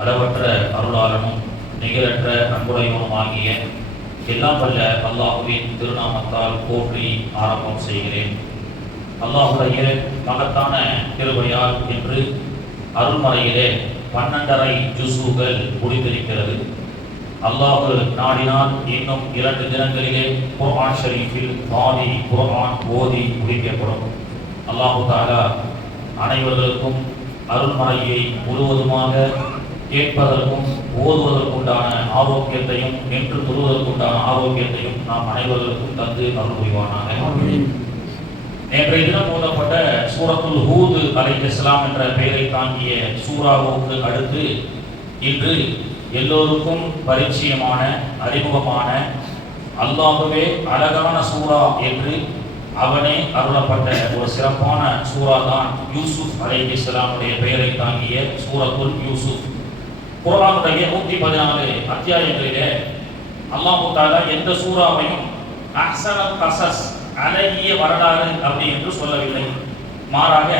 அளவற்ற அருளாளனும் நிகரற்ற அன்புடையவனுமாகிய எல்லாம் வல்ல அல்லாஹுவின் திருநாமத்தால் போற்றி ஆரம்பம் செய்கிறேன். அல்லாஹுடைய மகத்தான கிருபையால் இன்று அருள்மறையிலே 12.5 ஜுஸுகள் முடிந்திருக்கிறது. அல்லாஹு நாடினால் இன்னும் 2 தினங்களிலே குர்ஆன் ஷரீஃபில் பாதி குர்ஆன் ஓதி முடிக்கப்படும். அல்லாஹு தஆலா அனைவர்களுக்கும் அருள்மறையை முழுவதுமாக கேட்பதற்கும் ஓதுவதற்குண்டான ஆரோக்கியத்தையும் என்று தொழுவதற்குண்டான ஆரோக்கியத்தையும் நாம் அனைவர்களுக்கும் தந்து அருள் புரிவானாக. நேற்றைய தினம் ஓதப்பட்ட சூரத்துல் ஹூத் அலைஹிஸ்ஸலாம் என்ற பெயரை தாங்கிய சூராவுக்கு அடுத்து இன்று எல்லோருக்கும் பரிச்சயமான அறிமுகமான அல்லாஹ்வே அழகான சூரா என்று அவனே அருளப்பட்ட ஒரு சிறப்பான சூரா தான் யூசுப் அலைஹிஸ்ஸலாமுடைய பெயரை தாங்கிய சூரத்துல் யூசுப். குர்ஆனுடைய 114 அத்தியாயங்களிலே அல்லாஹ் தஆலா எந்த சூறாவையும் அஹ்ஸனல் கஸஸ் அழகிய வரலாறு அப்படி என்று சொல்லவில்லை. மாறாக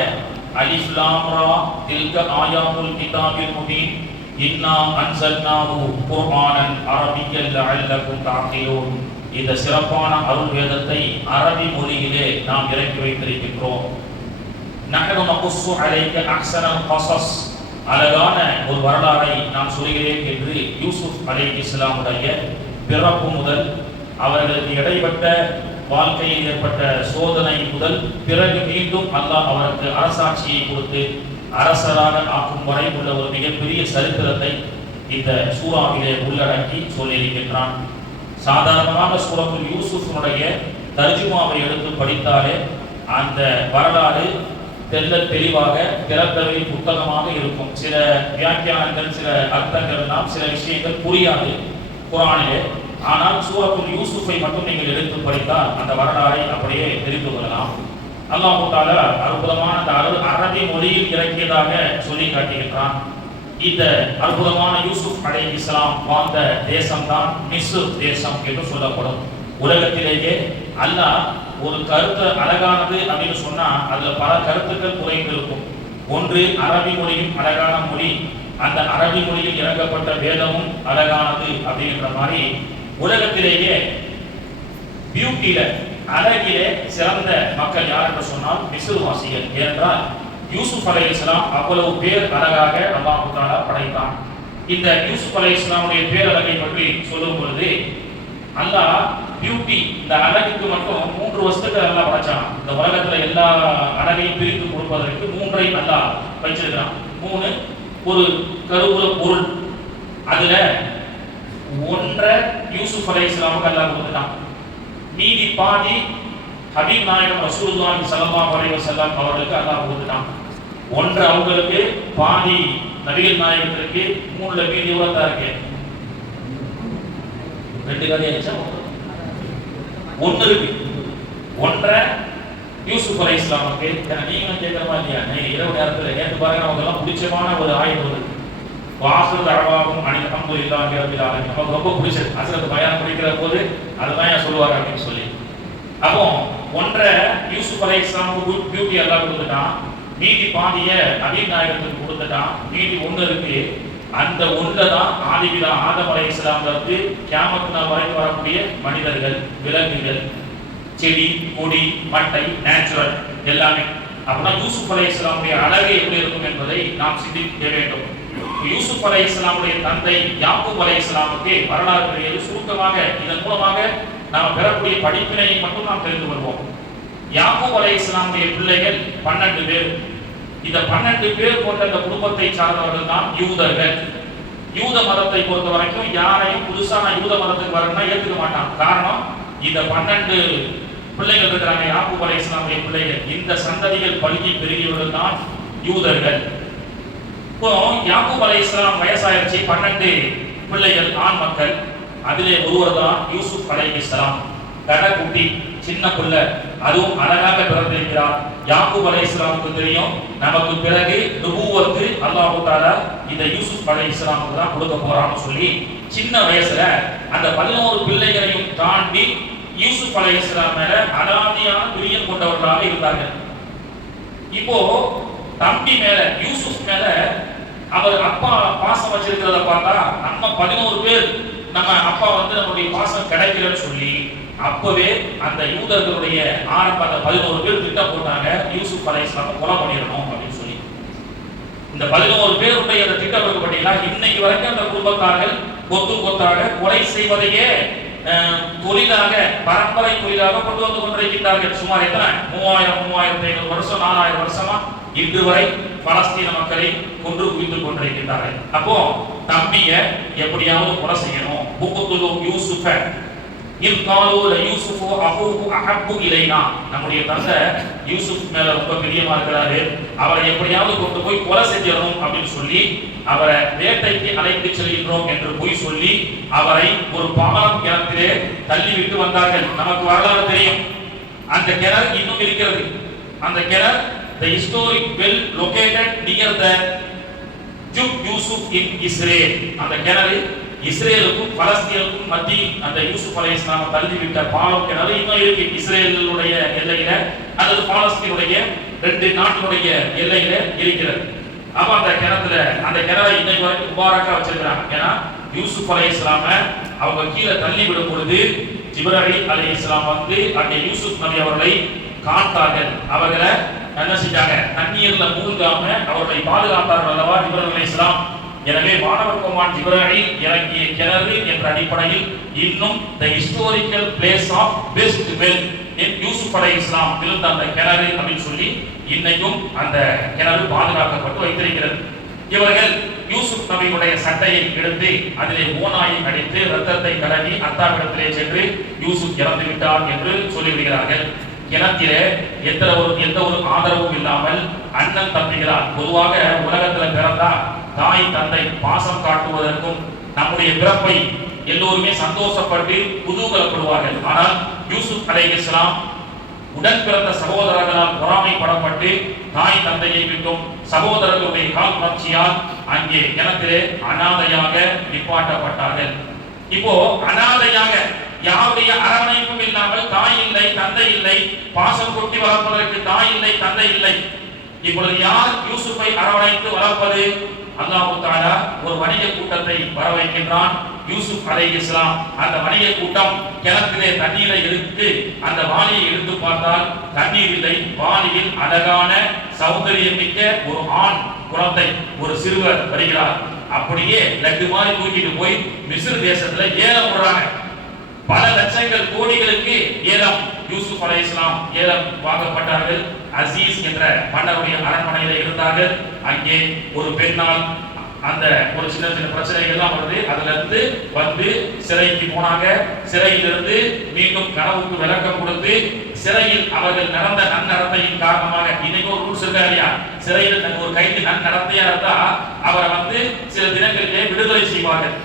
அலிஃப் லாம் ரா தில்க ஆயாத்துல் கிதாபில் முபீன் இன்னா அன்ஸல்னாஹு குர்ஆனன் அரபிய்யன் லஅல்லகும் தஅகிலூன், இந்த சிறப்பான அருள் வேதத்தை அரபி மொழியிலே நாம் இறக்கி வைத்திருக்கின்றோம். நஹ்னு நகுஸ்ஸு அலைக அஹ்ஸனல் கஸஸ், அழகான ஒரு வரலாறை நான் சொல்கிறேன் என்று யூசுப் அலைஹிஸ்ஸலாமுடைய பிறப்பு முதல் அவர்களுக்கு இடைப்பட்ட வாழ்க்கையில் ஏற்பட்ட சோதனை முதல் பிறகு மீண்டும் அல்லாஹ் அவருக்கு அரசாட்சியை கொடுத்து அரசராக ஆக்கும் வரை உள்ள ஒரு மிகப்பெரிய சரித்திரத்தை இந்த சூறாவிலே உள்ளடக்கி சொல்லியிருக்கின்றான். சாதாரணமாக சூரத்துல் யூசுஃபினுடைய தர்ஜுமாவை எடுத்து படித்தாலே அந்த வரலாறு தெளிவாக திறந்தவை புத்தகமாக இருக்கும். சில வியாக்கியானங்கள், சில அர்த்தங்கள், நாம் சில விஷயங்கள் புரியாது குர்ஆனிலே. ஆனால் சூரத்துல் யூசுஃபை மட்டும் நீங்கள் எடுத்து படித்தால் அந்த வரலாறை அப்படியே தெரிந்து கொள்ளலாம். அல்லாஹ் தஆலா அற்புதமான அரபி மொழியில் இறக்கியதாக சொல்லி காட்டுகின்றான். இந்த அற்புதமான யூசுப் அலைஹிஸ்ஸலாம் வாழ்ந்த தேசம்தான் மிஸ்ர் தேசம் என்று சொல்லப்படும். உலகத்திலேயே அல்லாஹ் ஒரு கருத்து அழகானது அப்படின்னு சொன்னா அதுல பல கருத்துக்கள் குறைந்திருக்கும். ஒன்று அரபி மொழியும் அழகான மொழி, அந்த அரபி மொழியில் இறங்கப்பட்ட வேதமும் அழகானது அப்படின்ற மாதிரி உலகத்திலேயே பியூட்டியில அழகிலே சிறந்த மக்கள் யார் என்று சொன்னால் மிஸ்ர் வாசிகள். ஏனென்றால் யூசுப் அலைஹிஸ்ஸலாம் அவ்வளவு பேர் அழகாக அல்லாஹ் தஆலா படைத்தான். இந்த யூசுப் அலைஹிஸ்ஸலாமுடைய பேரழகை பற்றி சொல்லும் பொழுது அல்லாஹ் பியூட்டி, இந்த அழகுக்கு மட்டும் 3 வஸ்துக்கள் அல்லாஹ் படைச்சான். இந்த உலகத்துல எல்லா அழகையும் பிரித்து கொடுப்பதற்கு 3ஐ அல்லாஹ் வச்சிருக்கான். 3 ஒரு கருவுல பொருள், அதுல 1 யூசுப் அலைஹிஸ்ஸலாமுக்கு அல்லாஹ் கொடுத்துட்டான். மீதி பாதி ஹபீப் நாயகம் ரசூலுல்லாஹி ஸல்லல்லாஹு அலைஹி வஸல்லம் அவர்களுக்கு அல்லாஹ் கொடுத்துட்டான். 1 அவங்களுக்கு, பாதி நபிகள் நாயகத்திற்கு, 3ல மீதி எவ்வளவு இருக்கு? 2 காலி ஆயிடுச்சா? 1 இருக்கு. 1 யூசுப் அலைஹிஸ்ஸலாமுக்கு. நீங்களும் கேட்கிற மாதிரி இல்லையா? இரவு நேரத்தில் கேட்டு பாருங்க, அவங்க எல்லாம் பிடிச்சமான ஒரு ஆயத்து வருது. வாசல் தரவாகும் அனைத்து அல்ஹம்துலில்லாஹி ரப்பில் ஆலமீன். நமக்கு ரொம்ப பிடிச்சது. அசரத் பயான் படிக்கிற போது அதுதான் சொல்லுவார் அப்படின்னு சொல்லி. அப்போ 1 யூசுப் அலைஹிஸ்ஸலாமுக்கு பியூட்டி அல்லாஹ் கொடுத்துட்டான். மீதி பாதிய ஹபீப் நாயகத்துக்கு கொடுத்துட்டான். மீதி 1 இருக்கு. அந்த 1 தான் ஆதிபிதா ஆதம் அலைஹிஸ்ஸலாமிலிருந்து கியாமத் நாள் வரைக்கும் வரக்கூடிய மனிதர்கள், விலங்குகள், செடி, கொடி, மட்டை, நேச்சுரல் எல்லாமே. அப்படின்னா யூசுப் அலைஹிஸ்ஸலாமுடைய அழகு எப்படி இருக்கும் என்பதை நாம் சிந்திக்க வேண்டும். யூசுப் அலைஹிஸ்ஸலாமுடைய தந்தை யாக்கூப் அலைஹிஸ்ஸலாமுக்கு வரலாறு தெரியாது. சுருக்கமாக இதன் மூலமாக நாம் பெறக்கூடிய படிப்பினையை மட்டும் நாம் தெரிந்து கொள்வோம். யாக்கூப் அலைஹிஸ்ஸலாமுடைய பிள்ளைகள் 12 பேர். இந்த 12 பேர் கொண்ட இந்த குடும்பத்தை சார்ந்தவர்கள் தான் யூதர்கள். யூத மதத்தை பொறுத்த வரைக்கும் யாரையும் புதுசான யூத மதத்துக்கு வரணும்னா ஏற்றுக்க மாட்டான். காரணம், இந்த 12 பிள்ளைகள் இருக்கிறாங்க, யாக்கூப் அலைஹிஸ்ஸலாமுடைய பிள்ளைகள். இந்த சந்ததிகள் பல்கி பெருகியவர்கள் தான் யூதர்கள். இப்போ யாக்கூப் அலைஹிஸ்ஸலாம் வயசாயிருச்சு, 12 பிள்ளைகள், ஆண் மக்கள். அதிலே ஒருவர் தான் யூசுப் அலைஹிஸ்ஸலாம். கடக்குட்டி, சின்ன பிள்ளை, அதுவும் அழகாக பிறந்திருக்கிறார். யாக்கூப் அலைஹிஸ்ஸலாமுக்கு தெரியும், நமக்கு பிறகு நுபுவத்து அல்லாஹ் தஆலா இந்த யூசுப் அலைஹிஸ்ஸலாமுக்கு தான் கொடுக்க போறான்னு சொல்லி சின்ன வயசுல அந்த 11 பிள்ளைகளையும் தாண்டி யூசுப் அலைஹிஸ்ஸலாம் மேல அலாதியான பிரியம் கொண்டவர்களாக இருந்தார்கள். இப்போ தம்பி மேல, யூசுப் மேல அவர் அப்பா பாசம் வச்ச இருக்கிறத பார்த்தா நம்ம 11 பேர் நம்ம அப்பா வந்து நம்முடைய பாசம் கிடைக்கலன்னு சொல்லி அப்பவே அந்த யூதர்களுடைய ஆரம்ப அந்த 11 பேர் திட்டம் போட்டாங்க, யூசுப் அலைஹிஸ்ஸலாமை கொலை பண்ணிடணும் அப்படின்னு சொல்லி. இந்த 11 பேருடைய அந்த திட்டம் இருக்கு பார்த்தீங்களா, இன்னைக்கு வரைக்கும் அந்த குடும்பத்தார்கள் கொத்து கொத்தாக கொலை செய்வதையே தொழிலாக, பரம்பரை தொழிலாக கொண்டு வந்து கொண்டிருக்கிறார்கள். சுமார் எத்தனை 3000-3500 வருஷம் 4000 வருஷமா இன்று வரை பலஸ்தீன மக்களை கொன்று குவித்துக் கொண்டிருக்கிறார்கள். அப்போ தம்பிய எப்படியாவது கொலை செய்யணும். புகுத்துலு யூசுஃப இல் காலு யூசுஃபு அஹூஹு அஹப்பு இலைனா, நம்முடைய தந்தை யூசுப் மேல ரொம்ப பிரியமா இருக்கிறாரு, அவரை எப்படியாவது கொண்டு போய் கொலை செஞ்சிடணும் அப்படின்னு சொல்லி அவரை வேட்டைக்கு அழைத்து செல்கின்றோம் என்று போய் சொல்லி அவரை ஒரு பாலம் கிணத்திலே தள்ளிவிட்டு வந்தார்கள். நமக்கு வரலாறு தெரியும். அந்த கிணறு இன்னும் இருக்கிறது. அந்த கிணறு the historic well located near the Jub Yusuf in Israel. அந்த கிணறு இஸ்ரேலுக்கும் பலஸ்தீனுக்கும் மத்தி அந்த யூசுப் அலைஹிஸ்ஸலாமை தள்ளிவிட்ட பாலம் கிணறு இன்னும் இருக்கு. இஸ்ரேலுடைய எல்லையில அல்லது பாலஸ்தீனுடைய 2 நாட்டினுடைய எல்லையில இருக்கிறது. அப்ப அந்த கிணத்துல அந்த கிணறை இன்னைக்கு வரைக்கும் முபாரக்கா வச்சிருக்கிறாங்க. ஏன்னா யூசுப் அலைஹிஸ்ஸலாமை அவங்க கீழே தள்ளி விடும் பொழுது ஜிப்ராயில் அலைஹிஸ்ஸலாம் வந்து அங்கே யூசுப் நபி அவர்களை காத்தார்கள். அவர்களை என்ன செஞ்சாங்க, தண்ணீர்ல மூழ்காம அவர்களை பாதுகாத்தார்கள் அல்லவா ஜிப்ராயில் அலைஹிஸ்ஸலாம். எனவே வானவர் கோமான் ஜிப்ராயில் இறங்கிய கிணறு என்ற அடிப்படையில் இன்னும் the historical place of best well in Yusuf அலைஹிஸ்ஸலாம் இருந்த அந்த கிணறு அப்படின்னு சொல்லி இன்னைக்கும் அந்த கிணறு பாதுகாக்கப்பட்டு வைத்திருக்கிறது. இவர்கள் யூசுப் நபியுடைய சட்டையை எடுத்து அதிலே ஓநாயை அடித்து ரத்தத்தை கலவி அத்தாவிடத்திலே சென்று யூசுப் இறந்து விட்டார் என்று சொல்லிவிடுகிறார்கள். கிணத்திலே எந்த ஒரு ஆதரவும் இல்லாமல் அண்ணன் தம்பிகளால், பொதுவாக உலகத்தில் பிறந்தா தாய் தந்தை பாசம் காட்டுவதற்கும் நம்முடைய பிறப்பை எல்லோருமே சந்தோஷப்பட்டு குதூகலப்படுவார்கள். ஆனால் யூசுப் அலைஹிஸ்ஸலாம் உடன் பிறந்த சகோதரர்களால் பொறாமைப்படப்பட்டு தாய் தந்தையை விட்டும் சகோதரர்களுடைய கால் புணர்ச்சியால் அங்கே கிணத்திலே அனாதையாக நிப்பாட்டப்பட்டார்கள். இப்போ அனாதையாக யாருடைய அரவணைப்பும் இல்லாமல், தாய் இல்லை தந்தை இல்லை, பாசம் கொட்டி வளர்ப்பதற்கு தாய் இல்லை தந்தை இல்லை. இப்பொழுது யார் யூசுஃபை அரவணைத்து வளர்ப்பது? அல்லாஹ் தஆலா ஒரு வணிக கூட்டத்தை வர வைக்கின்றான். யூசுப் அலைஹிஸ்ஸலாம் அந்த வணிக கூட்டம் கிணத்திலே தண்ணீரை எடுத்து அந்த வாளியை எடுத்து பார்த்தால் தண்ணீர் இல்லை. வாளியில் அழகான சௌந்தரியமிக்க ஒரு ஆண் குழந்தை, ஒரு சிறுவர் வருகிறார். அப்படியே லட்டு மாதிரி தூக்கிட்டு போய் மிஸ்ர் தேசத்துல ஏலம் விடுறாங்க. பல லட்சங்கள் கோடிகளுக்கு ஏலம். யூசுப் அலைஹிஸ்ஸலாம் ஏலம் வாங்கப்பட்டார்கள். அசீஸ் என்ற மன்னருடைய அரண்மனையில இருந்தார்கள். அங்கே ஒரு பெண்ணால் அந்த ஒரு சின்ன சின்ன பிரச்சனைகள் எல்லாம் வருது. அதுல இருந்து வந்து சிறைக்கு போனாங்க. சிறையிலிருந்து மீண்டும் கனவுக்கு விளக்கம் கொடுத்து சிறையில் அவர்கள் நடந்த நன்னடத்தையின் காரணமாக, இன்னைக்கு ஒரு ரூல்ஸ் இருக்கா இல்லையா, சிறையில் ஒரு கைதி நன்னடத்தையா இருந்தா அவரை வந்து சில தினங்களிலே விடுதலை செய்வார்கள்.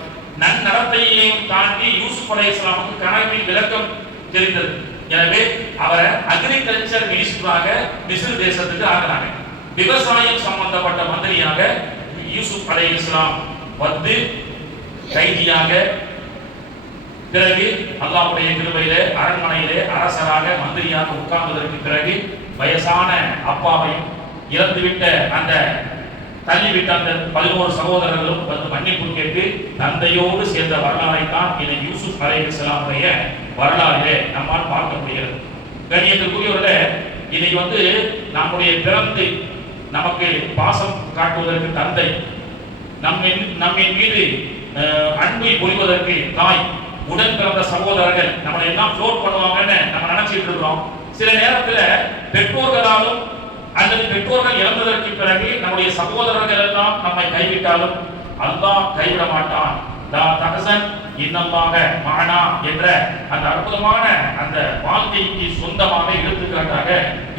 நன்னடத்தையையும் தாண்டி யூசுப் அலைஹிஸ்ஸலாமுக்கு கனவின் விளக்கம் தெரிந்தது. எனவே அவரை அக்ரிகல்ச்சர் மினிஸ்டராக மிஸ்ர் தேசத்துக்கு ஆகினாங்க. விவசாயம் சம்பந்தப்பட்ட மந்திரியாக யூசுப் அலைஹிஸ்ஸலாம் வந்து கைதியாக, பிறகு அல்லாஹ்வுடைய கிருபையிலே அரண்மனையிலே அரசராக மந்திரியாக உட்கார்ந்ததற்கு பிறகு வயசான அப்பாவையும் இறந்துவிட்ட அந்த தள்ளிவிட்ட அந்த 11 சகோதரர்களும் வந்து மன்னிப்பு கேட்டு தந்தையோடு சேர்ந்த வரலாறை தான் இந்த யூசுப் அலைஹிஸ்ஸலாமுடைய வரலாறிலே நம்மால் பார்க்க முடிகிறது. கண்ணியத்திற்குரியவர்களே, இன்னைக்கு வந்து நம்முடைய பிறந்து நமக்கு பாசம் காட்டுவதற்கு தந்தை, நம்மின் மீது அன்பை பொழிவதற்கு தாய், உடன் பிறந்த சகோதரர்கள் நம்மளை எல்லாம் ஃப்ளோட் பண்ணுவாங்கன்னு நம்ம நினைச்சிட்டு இருக்கிறோம். சில நேரத்துல பெற்றோர்களாலும் அல்லது பெற்றோர்கள் இறந்ததற்கு பிறகு நம்முடைய சகோதரர்கள் எல்லாம் நம்மை கைவிட்டாலும் அல்லாஹ் கைவிட மாட்டான். லா தஹசன் இன்னல்லாஹ மஅனா என்ற அந்த அற்புதமான அந்த வாழ்க்கைக்கு சொந்தமாக எடுத்துக்காட்டாக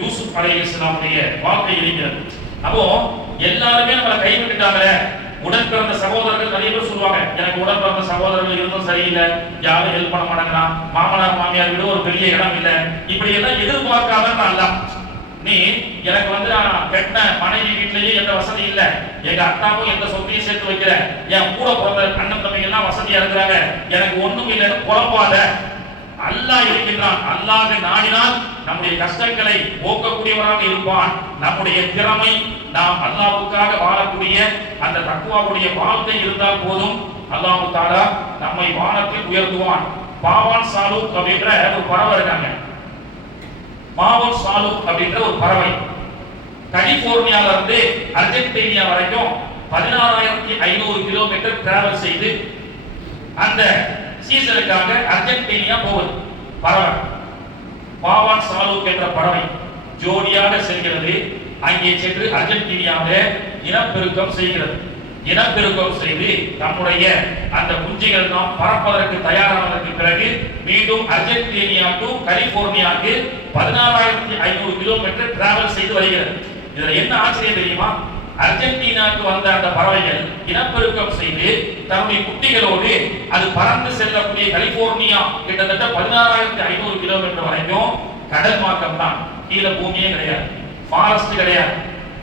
யூசுப் அலைஹிஸ்ஸலாமுடைய வாழ்க்கை இருக்கிறது. அப்போ எல்லாருமே நம்மளை கைவிட்டுட்டாங்களே. உடன் பிறந்த சகோதரர்கள் நிறைய பேர் சொல்லுவாங்க, எனக்கு உடன் பிறந்த சகோதரர்கள் இருந்தும் சரியில்லை, யாரும் ஹெல்ப் பண்ண மாட்டேங்கிறான், மாமனார் மாமியார் விட ஒரு பெரிய இடம் இல்லை, இப்படி எல்லாம் எதிர்பார்க்காம அல்ல. நீ எனக்கு வந்து கெட்ட மனைவி வீட்டிலேயே எந்த வசதி இல்ல, எங்க அத்தாவும் எந்த சொத்தையும் சேர்த்து வைக்கிற, என் கூட பிறந்த அண்ணன் தம்பிங்க எல்லாம் வசதியா இருக்கிறாங்க, எனக்கு ஒண்ணும் இல்லைன்னு குழப்பாத. அல்லாஹ் இருக்கின்றான். அல்லாஹ் நாடினால் நம்முடைய கஷ்டங்களை போக்கக்கூடியவராக இருப்பான். நம்முடைய திறமை, நாம் அல்லாஹ்வுக்காக வாழக்கூடிய அந்த தக்வாவுடைய வாழ்க்கை இருந்தால் போதும், அல்லாஹ் தஆலா நம்மை வானத்தில் உயர்த்துவான். பாவான் சாலுக் அப்படின்ற ஒரு பறவை இருக்காங்க. மாவன் சாலுக் அப்படின்ற ஒரு பறவை கலிபோர்னியால இருந்து அர்ஜென்டினா வரைக்கும் 16,500 கிலோமீட்டர் டிராவல் செய்து அந்த சீசனுக்காக அர்ஜென்டினா போகுது. பறவை பாவான் சாலுக் என்ற பறவை ஜோடியாக செல்கிறது. அங்கே சென்று அர்ஜென்டினாவில் இனப்பெருக்கம் செய்கிறது. இனப்பெருக்கம் செய்து நம்முடைய அந்த குஞ்சுகள் நாம் பறப்பதற்கு தயாரானதற்கு பிறகு மீண்டும் அர்ஜென்டினா டு கலிபோர்னியாவுக்கு 16,500 கிலோமீட்டர் டிராவல் செய்து வருகிறது. இதுல என்ன ஆச்சரியம் தெரியுமா? அர்ஜென்டினாவுக்கு வந்த அந்த பறவைகள் இனப்பெருக்கம் செய்து தன்னுடைய குட்டிகளோடு அது பறந்து செல்லக்கூடிய கலிபோர்னியா கிட்டத்தட்ட 16,500 கிலோமீட்டர் வரைக்கும் கடல் மார்க்கம் தான். கீழே பூமியே கிடையாது, ஃபாரஸ்ட் கிடையாது,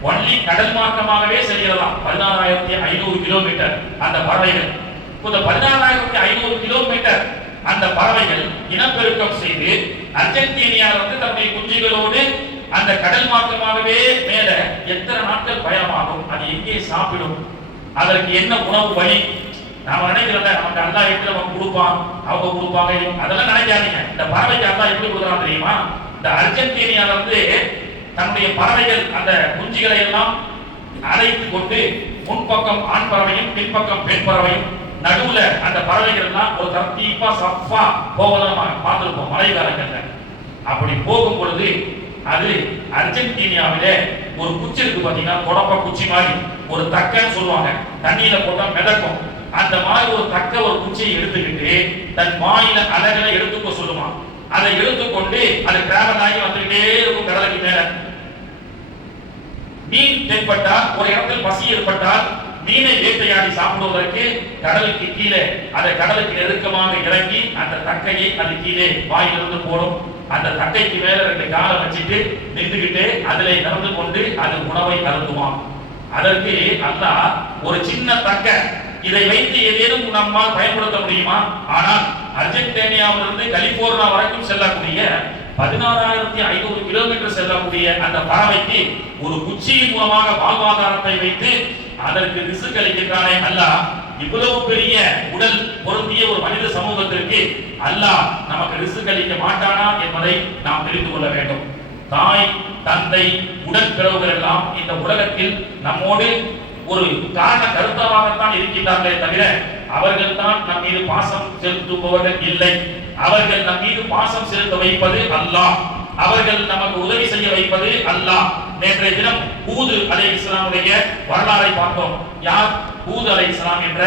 ஒன்லி கடல் மார்க்கமாகவே செல்கிறதாம். 16,500 கிலோமீட்டர் அந்த பறவைகள். இந்த 16,500 கிலோமீட்டர் அந்த பறவைகள் இனப்பெருக்கம் செய்து அர்ஜென்டினாவில் வந்து தன்னுடைய குஞ்சுகளோடு அந்த கடல் மார்க்கமாகவே மேல எத்தனை நாட்கள் பயணமாகும்? அது எங்கே சாப்பிடும்? அதற்கு என்ன உணவு வழி? நாம நினைக்கிறோம் நமக்கு அல்லாஹ் எப்படி நமக்கு கொடுப்பான், அவங்க கொடுப்பாங்க, அதெல்லாம் நினைக்காதீங்க. இந்த பறவைக்கு அல்லாஹ் எப்படி கொடுக்குறான் தெரியுமா? இந்த அர்ஜென்டினால வந்து தன்னுடைய பறவைகள் அந்த குஞ்சுகளை எல்லாம் அழைத்து கொண்டு முன்பக்கம் ஆண் பறவையும் பின்பக்கம் பெண் பறவையும் நடுவுல அந்த பறவைகள் எல்லாம் ஒரு தரத்தீப்பா சஃபா போவதாக பார்த்திருப்போம் மழை காலங்கள்ல. அப்படி போகும் பொழுது அது அர்ஜென்டினாவிலே ஒரு குச்சி இருக்கு பாத்தீங்கன்னா, தொடப்ப குச்சி மாதிரி ஒரு தக்கன்னு சொல்லுவாங்க, தண்ணியில போட்டா மிதக்கும். அந்த மாதிரி ஒரு தக்க ஒரு குச்சியை எடுத்துக்கிட்டு தன் வாயில அலைகளை எடுத்துக்கோ சொல்லுவான். அதை எடுத்துக்கொண்டு அது டிராவல் ஆகி வந்துகிட்டே இருக்கும் கடலுக்கு மேல. மீன் தென்பட்டால், ஒரு இடத்தில் பசி ஏற்பட்டால் மீனை வேட்டையாடி சாப்பிடுவதற்கு கடலுக்கு கீழே அந்த கடலுக்கு நெருக்கமாக இறங்கி அந்த தக்கையை அது கீழே வாயிலிருந்து போடும். அந்த தக்கைக்கு மேல 2 காலை வச்சுட்டு நின்றுகிட்டு அதிலே நடந்து கொண்டு அது உணவை அருந்துவான். அதற்கு அல்லாஹ் ஒரு சின்ன தக்க, இதை வைத்து ஏதேனும் நம்மால் பயன்படுத்த முடியுமா? ஆனால் அர்ஜென்டினாவிலிருந்து கலிபோர்னியா வரைக்கும் செல்லக்கூடிய 16,500 கிலோமீட்டர் செல்லக்கூடிய அந்த பறவைக்கு ஒரு குச்சியின் மூலமாக வாழ்வாதாரத்தை வைத்து அதற்கு ரிஸ்க் அளிக்கின்றானே அல்லாஹ். இவ்வளவு பெரிய உடல் பொருந்திய ஒரு மனித சமூகத்திற்கு அல்லாஹ் நமக்கு ரிஸ்க் அளிக்க மாட்டானா என்பதை நாம் தெரிந்து கொள்ள வேண்டும். தாய், தந்தை, உடன்பிறவுகள் எல்லாம் இந்த உலகத்தில் நம்மோடு ஒரு காரண கருத்தாகத்தான் இருக்கின்றார்களே தவிர அவர்கள் தான் நம் மீது பாசம் செலுத்துபவர்கள் இல்லை. அவர்கள் நம் மீது பாசம் செலுத்த வைப்பது அல்லாஹ். அவர்கள் நமக்கு உதவி செய்ய வைப்பது அல்லாஹ். நேற்றைய தினம் ஹூத் அலைஹிஸ்ஸலாமுடைய வரலாறை பார்த்தோம். யார்? ஹூத் அலைஹிஸ்ஸலாம் என்ற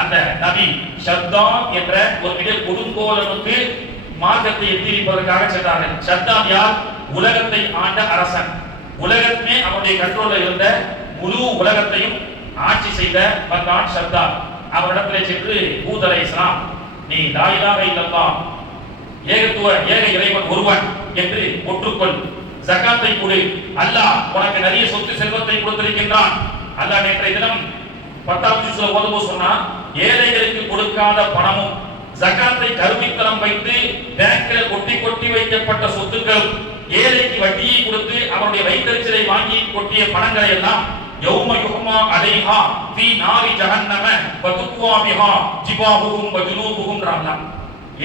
அந்த நபி ஷத்தாத் என்ற ஒரு மிக கொடுங்கோலனுக்கு மார்க்கத்தை எச்சரிப்பதற்காக சென்றார்கள். ஷத்தாத் யார்? உலகத்தை ஆண்ட அரசன். உலகமே அவருடைய கண்ட்ரோல்ல இருந்த முழு உலகத்தையும் ஆட்சி செய்த மகான் ஷத்தாத். அவரிடத்திலே சென்று ஹூத் அலைஹிஸ்ஸலாம், நீ லா இலாஹ இல்லல்லாஹ், ஏக இறைவன் ஒருவன் என்று ஒற்றுக்கொள், ஜகாத்தை கொடு, அல்லாஹ் உனக்கு நிறைய சொத்து செல்வத்தை கொடுத்திருக்கின்றான். அல்லாஹ் நேற்றைய தினம் 10ஆம் ஜுஸ்ல ஓதும்போது சொன்னா, ஏழைகளுக்கு கொடுக்காத பணமும் ஜகாத்தை கருவித்தரம் வைத்து பேங்க்ல கொட்டி கொட்டி வைக்கப்பட்ட சொத்துக்கள், ஏழைக்கு வட்டியை கொடுத்து அவருடைய வைத்தறிச்சலை வாங்கி கொட்டிய பணங்களை எல்லாம் யௌம யுஹ்மா அலைஹா ஃபீ நாரி ஜஹன்னம வதுக்வா பிஹா ஜிபாஹுஹும் வஜுனூபுஹும் ரஹ்லாம்.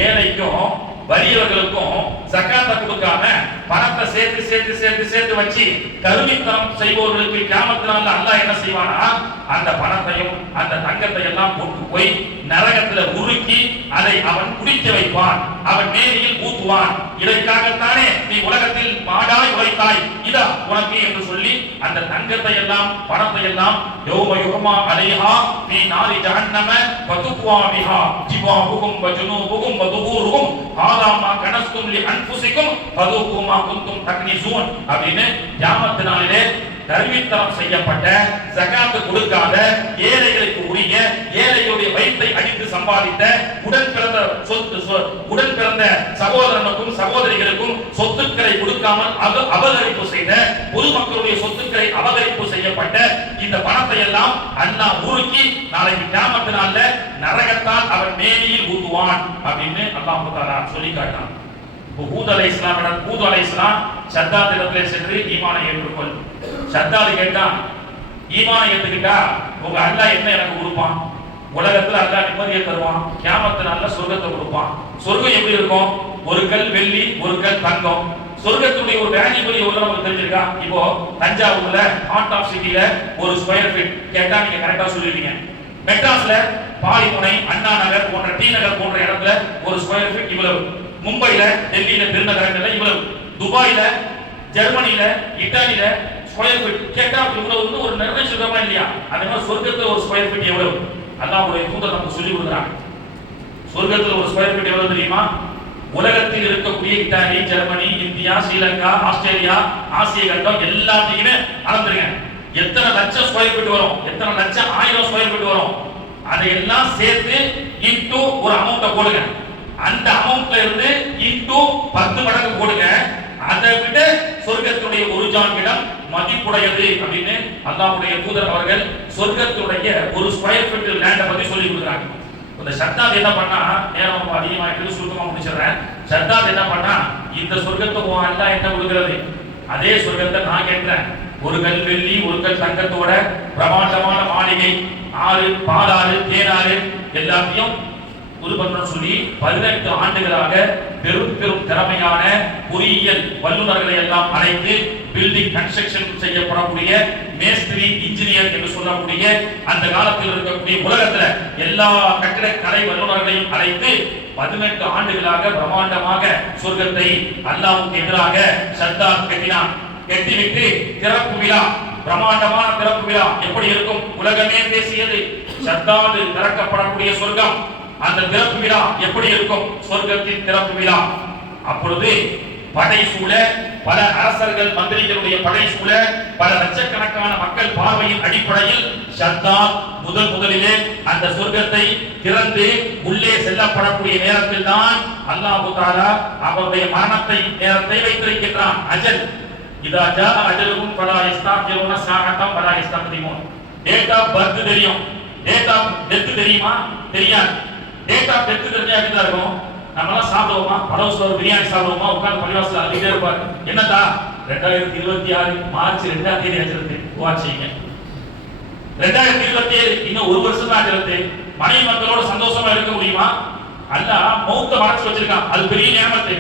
ஏழைக்கும் வறியவர்களுக்கும் ஜகாத்தை கொடுக்காம பணத்தை சேர்த்து சேர்த்து சேர்த்து சேர்த்து வச்சு கருவித்தனம் செய்பவர்களுக்கு கியாமத்தினால அல்லாஹ் என்ன செய்வானா, அந்த பணத்தையும் அந்த தங்கத்தை எல்லாம் கொண்டு போய் நரகத்துல உருக்கி அதை அவன் குடிக்க வைப்பான், அவன் மேனியில் ஊத்துவான். இதற்காகத்தானே நீ உலகத்தில் மாடாய் உழைத்தாய், இதா உனக்கு என்று சொல்லி அந்த தங்கத்தை எல்லாம் பணத்தை எல்லாம் யௌம யுஹ்மா அலைஹா ஃபீ நாரி ஜஹன்னம வதுக்வா பிஹா ஜிபாஹுஹும் வஜுனூபுஹும் வதுஹூருஹும் ஹாதா மா கனஸ்தும் லி அன்ஃபுசிக்கும் ஃபதுகு மா குன்தும் தக்னிசூன் அப்படின்னு கியாமத் நாளிலே கருவித்தனம் செய்யப்பட்ட ஜகாத் கொடுக்காத ஏழைகளுக்கு உரிய ஏழைகளுடைய வயிற்றை அடித்து சம்பாதித்த உடன் பிறந்த சகோதரனுக்கும் சகோதரிகளுக்கும் சொத்துக்களை கொடுக்காமல் அபகரிப்பு செய்த பொதுமக்களுடைய சொத்துக்களை அபகரிப்பு செய்யப்பட்ட இந்த பணத்தை எல்லாம் அல்லாஹ் உருக்கி நாளைக்கு கியாமத் நாள்ல நரகத்தால் அவன் மேனியில் ஊதுவான் அப்படின்னு அல்லாஹ் தஆலா சொல்லி காட்டான். ஹூத் அலைஹிஸ்ஸலாம் ஷத்தாத் இடத்திலே சென்று ஈமானை ஏற்றுக்கொள். ஷத்தாத் கேட்டான், ஈமானை ஏற்றுக்கிட்டா உங்க அல்லாஹ் என்ன எனக்கு கொடுப்பான்? உலகத்துல அல்லாஹ் நிம்மதியை தருவான், கியாமத்து நாள்ல சொர்க்கத்தை கொடுப்பான். சொர்க்கம் எப்படி இருக்கும்? ஒரு கல் வெள்ளி, ஒரு கல் தங்கம். சொர்க்கத்துடைய ஒரு வேல்யூபிள் எவ்வளவு நமக்கு தெரிஞ்சிருக்கா? இப்போ தஞ்சாவூர்ல ஹார்ட் ஆஃப் சிட்டில ஒரு ஸ்கொயர் ஃபீட் கேட்டா நீங்க கரெக்டா சொல்லிடுவீங்க. மெட்ராஸ்ல பாலிமுனை, அண்ணா நகர் போன்ற டி நகர் போன்ற இடத்துல ஒரு ஸ்கொயர் ஃபீட் இவ்வளவு. மும்பைல, டெல்லியில, பெருநகரங்கள்ல இவ்வளவு. துபாயில, ஜெர்மனில, இத்தாலியில ஸ்கொயர் ஃபீட் கேட்டா இவ்வளவு ஒரு நிர்ணயிச்சிருக்கோமா இல்லையா? அதே மாதிரி சொர்க்கத்துல ஒரு ஸ்கொயர் ஃபீட் எவ்வளவு? அல்லாஹ்வுடைய தூதர் நமக்கு சொல்லி கொடுக்குறாங்க. சொர்க்கத்துல ஒரு ஸ்கொயர் ஃபீட் எவ்வளவு தெரியுமா? உலகத்தில் இருக்கக்கூடிய Italy, Germany, India, Sri Lanka, Australia, ஆசிய கண்டம் எல்லாத்தையுமே அளந்துருங்க. எத்தனை லட்சம் ஸ்கொயர் ஃபீட் வரும்? எத்தனை லட்சம் ஆயிரம் ஸ்கொயர் ஃபீட் வரும்? அதையெல்லாம் சேர்த்து இன்டு ஒரு அமௌண்ட்டை போடுங்க. அந்த அமௌண்ட்ல இருந்து இன்டு 10 மடங்கு போடுங்க. அதை விட சொர்க்கத்துடைய ஒரு ஜான்கிடம் மதிப்புடையது அப்படின்னு அல்லாஹ்வுடைய தூதர் அவர்கள் சொர்க்கத்துடைய ஒரு ஸ்கொயர் ஃபீட் லேண்டை பத்தி சொல்லி கொடுக்குறாங்க. இந்த ஷத்தாத் என்ன பண்ணா, நேரம் அதிகமாகிட்டு சுருக்கமா முடிச்சிடுறேன். ஷத்தாத் என்ன பண்ணா, இந்த சொர்க்கத்துக்கு அல்லாஹ் என்ன கொடுக்கிறது? அதே சொர்க்கத்தை நான் கேட்கிறேன். ஒரு கல் வெள்ளி, ஒரு கல் தங்கத்தோட பிரமாண்டமான மாளிகை, ஆறு, பாலாறு, தேனாறு எல்லாத்தையும் உருவன்னு சொல்லி 18 ஆண்டுகளாக பெரும் பெரும் திறமையான பொறியியல் வல்லுநர்களை எல்லாம் அழைத்து பில்டிங் கன்ஸ்ட்ரக்ஷன் செய்யப்படக்கூடிய மேஸ்திரி, இன்ஜினியர் என்று சொல்லக்கூடிய அந்த காலத்தில் இருக்கக்கூடிய உலகத்துல எல்லா கட்டிடக்கலை வல்லுநர்களையும் அழைத்து 18 ஆண்டுகளாக பிரம்மாண்டமாக சொர்க்கத்தை அல்லாஹ்வுக்கு எதிராக ஷத்தாத் கட்டினான். கட்டிவிட்டு திறப்பு விழா, பிரம்மாண்டமான திறப்பு விழா எப்படி இருக்கும்? உலகமே பேசியது ஷத்தாத் திறக்கப்படக்கூடிய சொர்க்கம். அந்த திறப்பு விழா எப்படி இருக்கும்? சொர்க்கத்தின் திறப்பு விழா. அப்பொழுது படை சூழ, பல அரசர்கள் மந்திரிகளுடைய படை சூழ, பல லட்சக்கணக்கான மக்கள் பார்வையின் அடிப்படையில் ஷத்தாத் முதலிலே அந்த சொர்க்கத்தை திறந்து உள்ளே செல்லப்படக்கூடிய நேரத்தில் தான் அல்லாஹ் தஆலா அவருடைய மரணத்தை நேரத்தை வைத்திருக்கிறான். அஜல் இதா ஜா அஜலுஹும் ஃபலா யஸ்தாஜிருன ஸாஅத்தம் வலா யஸ்தக்திமூன். டேட் ஆஃப் பர்த் தெரியும், டேட் ஆஃப் டெத் தெரியுமா? தெரியாது. டேட் ஆஃப் டெத் தெரிஞ்சா எப்படி இருக்கும்? நம்மலாம் சாப்பிடுவோமா? பழம் சோறு, பிரியாணி சாப்பிடுவோமா? உட்கார்ந்து பள்ளிவாசல் அழுதே இருப்பாரு. என்னதா 2026 மார்ச் 2ஆம் தேதி ஆச்சிருக்கு. வாட்சிங்க 2027 இன்னும் ஒரு வருஷம் தான் ஆச்சிருக்கு. மனைவி மக்களோட சந்தோஷமா இருக்க முடியுமா? அல்லாஹ் மௌத்தை மறைச்சு வச்சிருக்கான். அது பெரிய நியமத்து.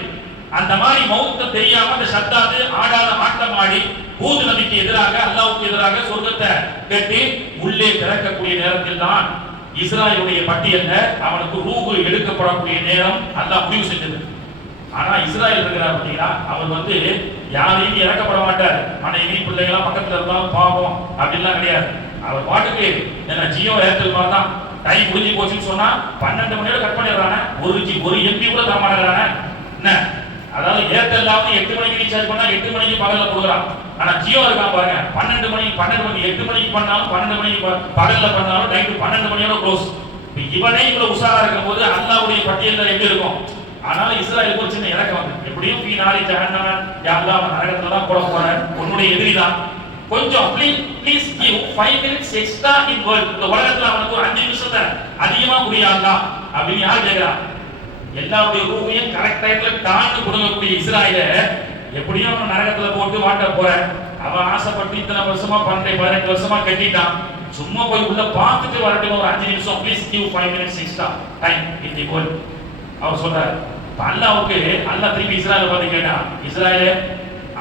அந்த மாதிரி மௌத்தை தெரியாம அந்த ஷத்தாத் ஆடாத ஆட்டம் ஆடி ஹூத் நபிக்கு எதிராக, அல்லாஹ்வுக்கு எதிராக சொர்க்கத்தை கட்டி உள்ளே திறக்கக்கூடிய நேரத்தில் தான் இஸ்ராயலுடைய பட்டியல்ல அவனுக்கு ரூஹ் எடுக்கப்படக்கூடிய நேரம் அல்லாஹ் முடிவு செஞ்சது. ஆனா இஸ்ராயல் இருக்கிறார் பார்த்தீங்களா, அவர் யாரையும் இறக்கப்பட மாட்டார். மனைவி பிள்ளைகளாம் பக்கத்துல இருந்தாலும் பாவம் அப்படின்லாம் கிடையாது. அவர் பாட்டுக்கு என்ன ஜியோ ஏர்டெல் மாதிரி தான். டைம் முடிஞ்சு போச்சுன்னு சொன்னா 12 மணி நேரம் கட் பண்ணிடுறானே. ஒரு எம்பி கூட தர மாட்டேங்கிறானே. என்ன அதாவது ஏர்டெல்லாவது 8 மணிக்கு ரீசார்ஜ் பண்ணா 8 மணிக்கு பகல்ல கொடுக்குறான். ஆனா ஜியோ இருக்கான் பாருங்க, 12 மணி 8 மணிக்கு பண்ணாலும் 12 மணிக்கு பகல்ல பண்ணாலும் நைட்டு 12 மணியோட க்ளோஸ். இவனே இவ்வளவு உஷாரா இருக்கும் போது அல்லாஹ்வுடைய பட்டியல்ல எப்படி இருக்கும்? ஆனாலும் இஸ்ராயலுக்கு ஒரு சின்ன இறக்கம் வந்து எப்படியும் ஃபீ நாரி ஜஹன்னம யா அல்லாஹ் நரகத்துல தான் போட போறேன், உன்னுடைய எதிரி தான். கொஞ்சம் please give 5 minutes extra in world. இந்த உலகத்துல அவனுக்கு ஒரு 5 நிமிஷத்தை அதிகமா குடியா அல்லாஹ் அப்படின்னு யார் கேட்கிறா? எல்லாருடைய ரூஹையும் கரெக்ட் டைம்ல தாண்டி கொடுக்கக்கூடிய இஸ்ராயல எப்படியும் அவன் நரகத்துல போட்டு வாட்ட போற. அவன் ஆசைப்பட்டு இத்தனை வருஷமா 18 வருஷமா கட்டிட்டான். சும்மா போய் உள்ள பார்த்துட்டு வரட்டும் ஒரு 5 நிமிஷம். Please give 5 minutes extra time in the world. அவர் சொல்றாரு. அல்லாஹ்வுக்கு அல்லாஹ் திருப்பி இஸ்ராயலை பார்த்து கேட்டான், இஸ்ராயலே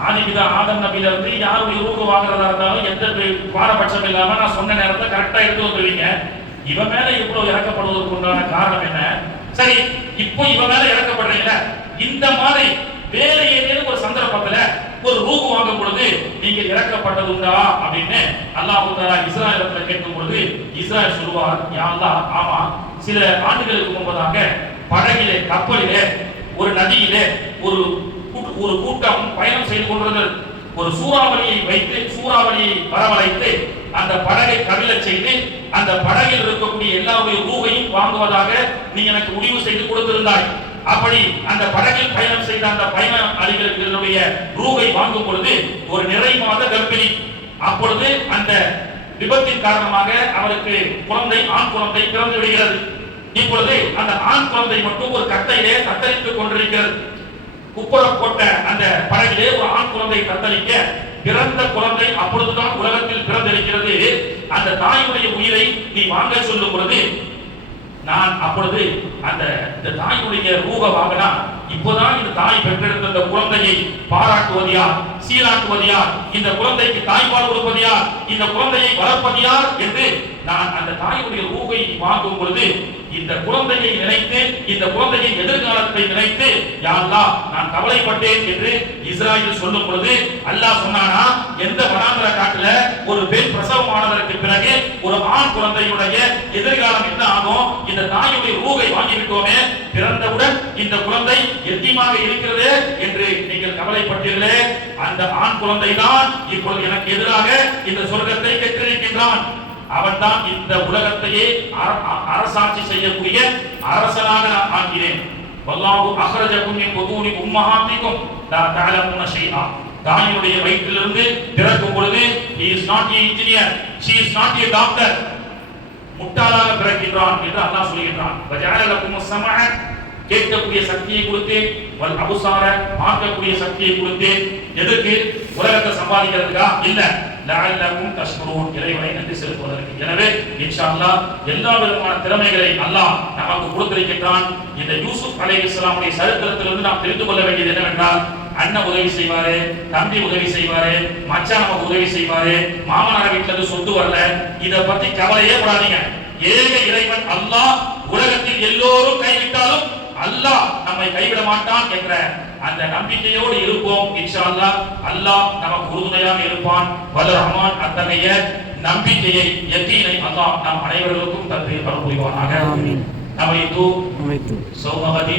ஆதிபிதா ஆதம் நபியில இருந்து யாருடைய ரூஹ் வாங்குறதா இருந்தாலும் எந்த பாரபட்சம் இல்லாம நான் சொன்ன நேரத்தை கரெக்டா எடுத்து வந்துருவீங்க. இவன் மேல இவ்வளவு இறக்கப்படுவதற்கு உண்டான காரணம் என்ன? சரி, இப்போ இவன் மேல இறக்கப்படுறீங்க, இந்த மாதிரி வேற ஏதேனும் ஒரு சந்தர்ப்பத்துல ஒரு ரூஹ் வாங்கும் பொழுது நீங்க இறக்கப்பட்டது உண்டா அப்படின்னு அல்லாஹ் தஆலா இஸ்ராயேலிடத்துல கேட்கும் பொழுது இஸ்ராயேல் சொல்வார், யா அல்லாஹ், ஆமா, சில ஆண்டுகளுக்கு முன்பதாக படகிலே, கப்பலிலே, ஒரு நதியிலே ஒரு கூட்டம் பயணம் செய்து கொண்டிருந்தது. ஒரு சூறாவளியை வைத்து, சூறாவளியை வரவழைத்து அந்த படகை கவிழச் செய்து அந்த படகில் இருக்கக்கூடிய எல்லாருடைய ரூஹையும் வாங்குவதாக நீ எனக்கு முடிவு செய்து கொடுத்திருந்தாய். அப்படி அந்த படகில் பயணம் செய்த அந்த பயணாளிகளுடைய ரூஹை வாங்கும் பொழுது ஒரு நிறை மாத கர்ப்பிணி. அப்பொழுது அந்த விபத்தின் காரணமாக அவருக்கு குழந்தை, ஆண் குழந்தை பிறந்து விடுகிறது. இப்பொழுது அந்த ஆண் குழந்தை மட்டும் ஒரு கட்டையிலே தத்தளித்துக் கொண்டிருக்கிறது. குப்புற போட்ட அந்த படகிலே ஒரு ஆண் குழந்தை தத்தளிக்க பிறந்த குழந்தை அப்பொழுதுதான் உலகத்தில் பிறந்திருக்கிறது. அந்த தாயுடைய உயிரை நீ வாங்க சொல்லும் பொழுது நான் அப்பொழுது இந்த தாயுடைய ரூப வாங்கினா இப்போதான் இந்த தாய் பெற்றெடுத்த இந்த குழந்தையை பாராட்டுவது யார், சீராட்டுவது யார், இந்த குழந்தைக்கு தாய்ப்பால் கொடுப்பது யார், இந்த குழந்தையை வளர்ப்பது யார் என்று நான் அந்த தாயுடைய ரூபை வாங்கும் பொழுது இந்த குழந்தையை நினைத்து, இந்த குழந்தையின் எதிர்காலத்தை நினைத்து யா அல்லாஹ் நான் கவலைப்பட்டேன் என்று இஸ்ராயேல் சொல்லும் பொழுது அல்லாஹ் சொன்னானா, எந்த வனாந்தர காட்டுல ஒரு பெண் பிரசவமானதற்கு பிறகு ஒரு ஆண் குழந்தையுடைய எதிர்காலம் என்ன ஆகும், இந்த தாயுடைய ரூகை வாங்கிவிட்டோமே, பிறந்தவுடன் இந்த குழந்தை எத்தீமாக இருக்கிறது என்று நீங்கள் கவலைப்பட்டீர்களே, அந்த ஆண் குழந்தை தான் இப்பொழுது எனக்கு எதிராக இந்த சொர்க்கத்தை பெற்றிருக்கின்றான். அவன் தான் இந்த உலகத்தையே அரசாட்சி செய்யக்கூடிய அரசனாக நான் ஆக்கினேன். வல்லாஹு அஹ்ரஜகும் மின் புதூனி உம்மஹாத்திக்கும் லா தஅலமுன ஷைஆ. தாயினுடைய வயிற்றிலிருந்து பிறக்கும் பொழுது he is not an engineer, she is not a doctor, முட்டாளாக பிறக்கின்றான் என்று அல்லாஹ் சொல்கிறான். வஜஅல லகுமுஸ் ஸமஅ, கேட்கக்கூடிய சக்தியை கொடுத்தேன், வல் அபுசார, பார்க்கக்கூடிய சக்தியை கொடுத்தேன். எதுக்கு? உலகத்தை சம்பாதிக்கிறதுக்கா? இல்ல, லஅல்லகும் தஷ்குரூன், இறைவனை நன்றி செலுத்துவதற்கு. எனவே இன்ஷா அல்லாஹ் எல்லா விதமான திறமைகளை அல்லாஹ் நமக்கு கொடுத்திருக்கின்றான். இந்த யூசுப் அலைஹிஸ்ஸலாமுடைய சரித்திரத்திலிருந்து நாம் தெரிந்து கொள்ள வேண்டியது என்னவென்றால், அண்ணன் உதவி செய்வாரு, தம்பி உதவி செய்வாரு, மச்சான் நமக்கு உதவி செய்வாரு, மாமனார் வீட்டுல இருந்து சொத்து வரல, இத பத்தி கவலையே படாதீங்க. ஏக இறைவன் அல்லாஹ் உலகத்தில் எல்லோரும் கைவிட்டாலும் அல்லாஹ் நம்மை கைவிட மாட்டான் என்ற அந்த நம்பிக்கையோடு இருப்போம். இன்ஷா அல்லாஹ் அல்லாஹ் நமக்கு உறுதுணையாக இருப்பான். வல்ல ரஹ்மான் அத்தகைய நம்பிக்கையை, யக்கீனை அல்லாஹ் நம் அனைவருக்கும் தந்து அருள் புரிவானாக. ஆமீன். நமது சௌமகதி